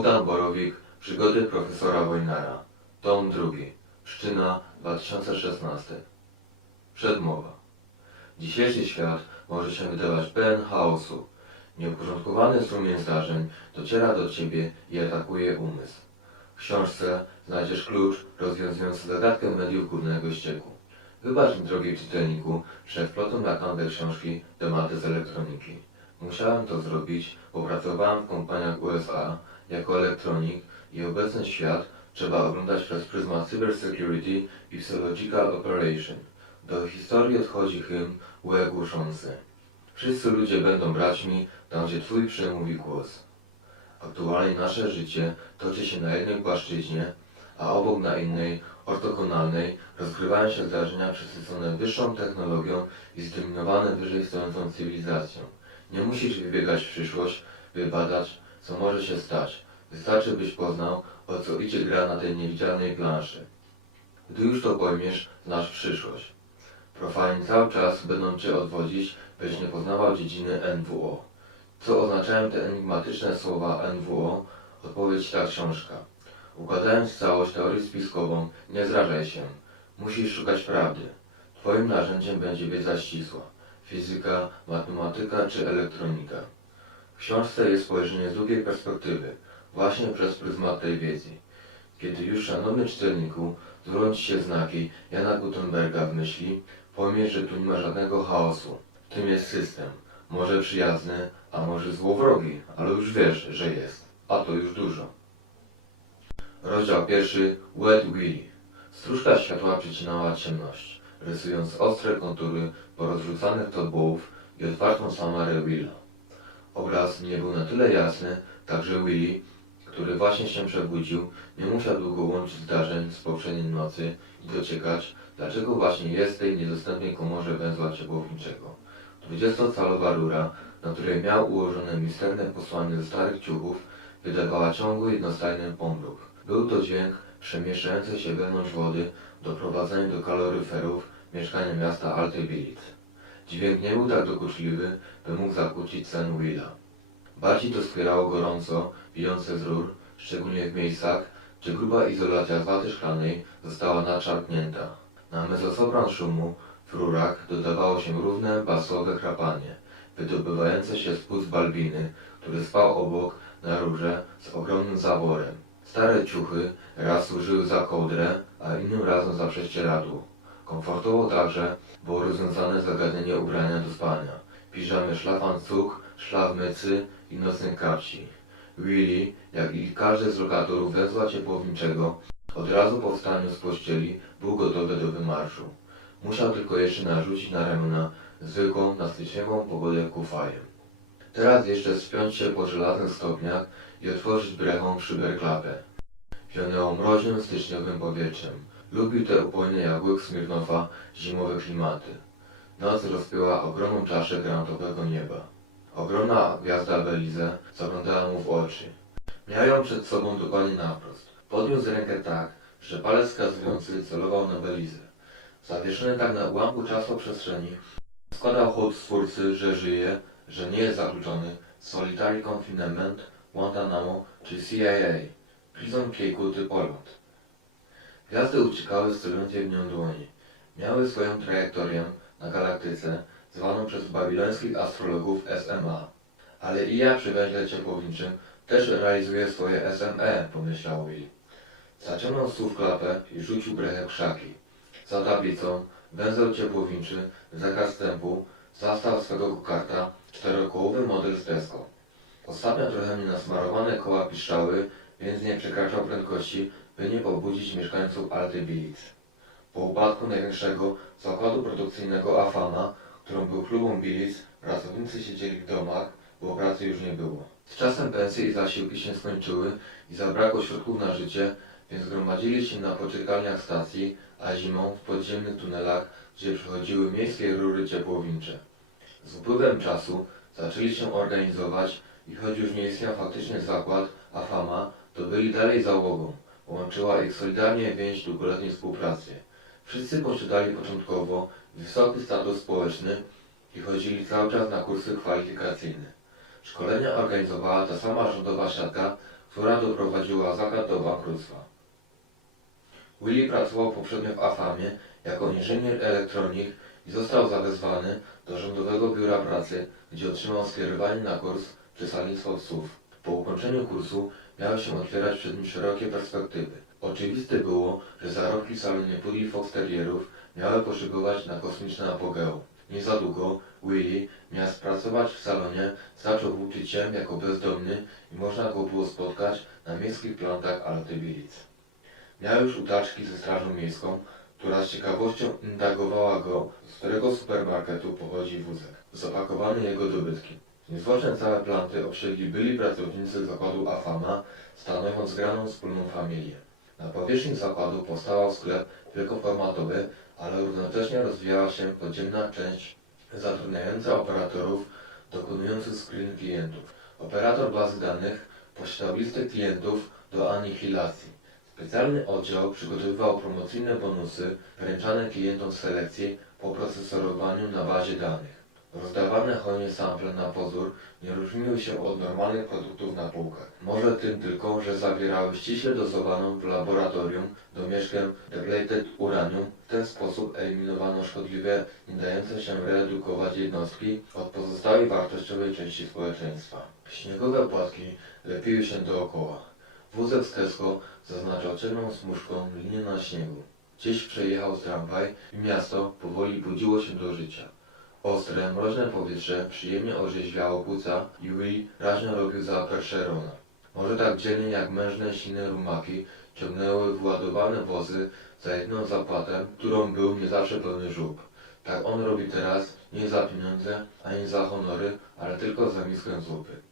Bogdan Borowik, Przygody profesora Wojnara. Tom drugi. Pszczyna 2016. Przedmowa. Dzisiejszy świat może się wydawać pełen chaosu. Nieuporządkowany strumień zdarzeń dociera do ciebie i atakuje umysł. W książce znajdziesz klucz rozwiązujący zagadkę mediów górnego ścieku. Wybacz mi, drogi czytelniku, że wplotłem na kanwę książki tematy z elektroniki. Musiałem to zrobić, bo pracowałem w kompaniach USA jako elektronik i obecny świat trzeba oglądać przez pryzmat cybersecurity i psychological operation. Do historii odchodzi hymn łe głoszący. Wszyscy ludzie będą braćmi, tam gdzie Twój przemówi głos. Aktualnie nasze życie toczy się na jednej płaszczyźnie, a obok na innej, ortogonalnej, rozgrywają się zdarzenia przesycone wyższą technologią i zdominowane wyżej stojącą cywilizacją. Nie musisz wybiegać w przyszłość, by badać, co może się stać. Wystarczy, byś poznał, o co idzie gra na tej niewidzialnej planszy. Gdy już to pojmiesz, znasz przyszłość. Profani cały czas będą Cię odwodzić, byś nie poznawał dziedziny NWO. Co oznaczają te enigmatyczne słowa NWO? Odpowiedź ta książka. Układając całość teorię spiskową, nie zrażaj się. Musisz szukać prawdy. Twoim narzędziem będzie wiedza ścisła. Fizyka, matematyka czy elektronika. W książce jest spojrzenie z drugiej perspektywy, właśnie przez pryzmat tej wiedzy. Kiedy już, szanowny czytelniku, zwróci się znaki Jana Gutenberga w myśli, pojmiesz, że tu nie ma żadnego chaosu. Tym jest system. Może przyjazny, a może złowrogi, ale już wiesz, że jest. A to już dużo. Rozdział pierwszy. Wet Willy. Stróżka światła przecinała ciemność, rysując ostre kontury porozrzucanych totbołów i otwartą samarę Willa. Obraz nie był na tyle jasny, tak że Willy, który właśnie się przebudził, nie musiał długo łączyć zdarzeń z poprzedniej nocy i dociekać, dlaczego właśnie jest w tej niedostępnej komorze węzła ciepłowniczego. Dwudziestocalowa rura, na której miał ułożone misterne posłanie ze starych ciuchów, wydawała ciągły, jednostajny pomruk. Był to dźwięk przemieszczającej się wewnątrz wody, doprowadzany do kaloryferów mieszkania miasta Altybilic. Dźwięk nie był tak dokuczliwy, by mógł zakłócić sen Willa. Bardziej doskwierało gorąco, bijące z rur, szczególnie w miejscach, gdzie gruba izolacja z waty szklanej została naczarpnięta. Na mezosopran szumu w rurach dodawało się równe, basowe chrapanie, wydobywające się z płuc Balbiny, który spał obok na rurze z ogromnym zaworem. Stare ciuchy raz służyły za kołdrę, a innym razem za prześcieradło. Komfortowo także było rozwiązane zagadnienie ubrania do spania. Piżamy szlafan cuk, szlaf mycy i nocnej kapci. Willy, jak i każdy z lokatorów węzła ciepłowniczego, od razu po wstaniu z pościeli był gotowy do wymarszu. Musiał tylko jeszcze narzucić na ramiona zwykłą, na styczniową pogodę kufaję. Teraz jeszcze spiąć się po żelaznych stopniach i otworzyć brechą szyberklapę. Wionęło mroźnym, styczniowym powietrzem. Lubił te upojne łyk Smirnowa zimowe klimaty. Noc rozpięła ogromną czaszę granatowego nieba. Ogromna gwiazda Belize zaglądała mu w oczy. Miał ją przed sobą dokładnie naprost. Podniósł rękę tak, że palec wskazujący celował na Belizę. Zawieszony tak na ułamku czasoprzestrzeni, składał hołd stwórcy, że żyje, że nie jest zakluczony, Solitary Confinement, Guantanamo czy CIA, Prison Kiekuty Poland. Gwiazdy uciekały sterując w nią dłoni. Miały swoją trajektorię na galaktyce, zwaną przez babilońskich astrologów SMA. Ale i ja przy węźle ciepłowniczym też realizuję swoje SME, pomyślał Will. Zaciągnął słów klapę i rzucił brechę krzaki. Za tablicą węzeł ciepłowniczy, zakaz wstępu, zastał swego karta, czterokołowy model z deską. Ostatnio trochę mnie nasmarowane koła piszczały, więc nie przekraczał prędkości, by nie pobudzić mieszkańców Alty Bilic. Po upadku największego zakładu produkcyjnego Afama, którą był klubą Bilic, pracownicy siedzieli w domach, bo pracy już nie było. Z czasem pensje i zasiłki się skończyły i zabrakło środków na życie, więc gromadzili się na poczekalniach stacji, a zimą w podziemnych tunelach, gdzie przechodziły miejskie rury ciepłownicze. Z upływem czasu zaczęli się organizować i choć już nie istniał faktycznie zakład Afama, to byli dalej załogą. Łączyła ich solidarnie więź długoletniej współpracy. Wszyscy posiadali początkowo wysoki status społeczny i chodzili cały czas na kursy kwalifikacyjne. Szkolenia organizowała ta sama rządowa siatka, która doprowadziła zakład do bankructwa. Willy pracował poprzednio w Afamie jako inżynier elektronik i został zawezwany do Rządowego Biura Pracy, gdzie otrzymał skierowanie na kurs przesadnictwo psów. Po ukończeniu kursu miały się otwierać przed nim szerokie perspektywy. Oczywiste było, że zarobki w salonie Pudli Fox Terrierów miały poszybować na kosmiczne apogeum. Nie za długo Willy miał pracować w salonie, zaczął włóczyć się jako bezdomny i można go było spotkać na miejskich plantach Altybilic. Miał już utaczki ze strażą miejską, która z ciekawością indagowała go, z którego supermarketu pochodzi wózek, zapakowany jego dobytkiem. Niezwłocznie całe planty obsiedli byli pracownicy zakładu Afama, stanowiąc zgraną wspólną familię. Na powierzchni zakładu powstawał sklep wielkoformatowy, ale równocześnie rozwijała się podziemna część zatrudniająca operatorów dokonujących screen klientów. Operator bazy danych posiadał listę klientów do anihilacji. Specjalny oddział przygotowywał promocyjne bonusy wręczane klientom z selekcji po procesorowaniu na bazie danych. Rozdawane hojnie sample na pozór nie różniły się od normalnych produktów na półkach. Może tym tylko, że zawierały ściśle dozowaną w laboratorium domieszkę depleted uranium. W ten sposób eliminowano szkodliwe, nie dające się reedukować jednostki od pozostałej wartościowej części społeczeństwa. Śniegowe płatki lepiły się dookoła. Wózek z Tesco zaznaczał ciemną smużką linię na śniegu. Gdzieś przejechał tramwaj i miasto powoli budziło się do życia. Ostre, mroźne powietrze przyjemnie orzeźwiało płuca i Will raźno robił za Percherona. Może tak dzielnie jak mężne sine rumaki ciągnęły władowane wozy za jedną zapłatę, którą był nie zawsze pełny żub. Tak on robi teraz, nie za pieniądze, ani za honory, ale tylko za miskę zupy.